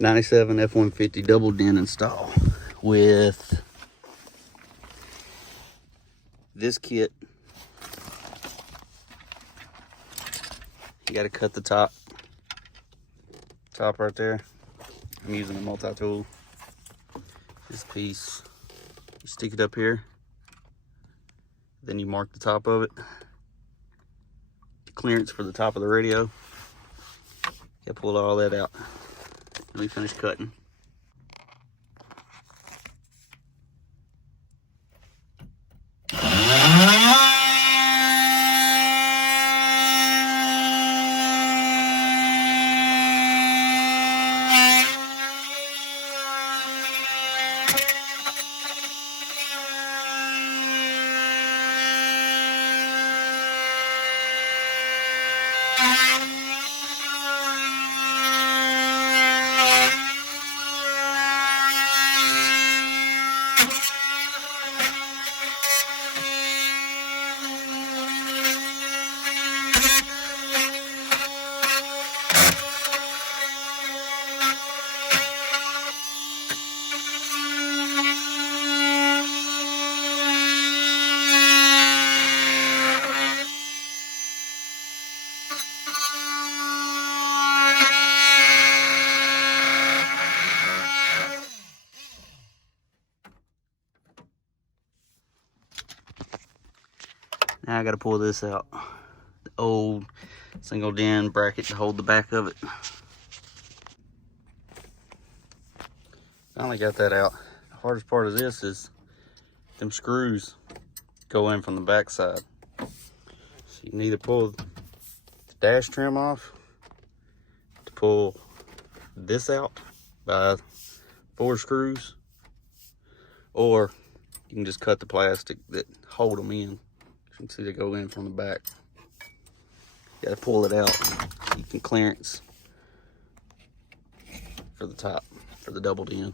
97 F150 double din install with this kit. You got to cut the top right there. I'm using a multi-tool. This piece, you stick it up here, then you mark the top of it. The clearance for the top of the radio. You pull all that out. Let me finish cutting. Now I gotta pull this out. The old single din bracket to hold the back of it. Finally got that out. The hardest part of this is them screws go in from the back side. So you can either pull the dash trim off to pull this out by 4 screws, or you can just cut the plastic that hold them in. You can see they go in from the back. You gotta pull it out so you can clearance for the top, for the double din.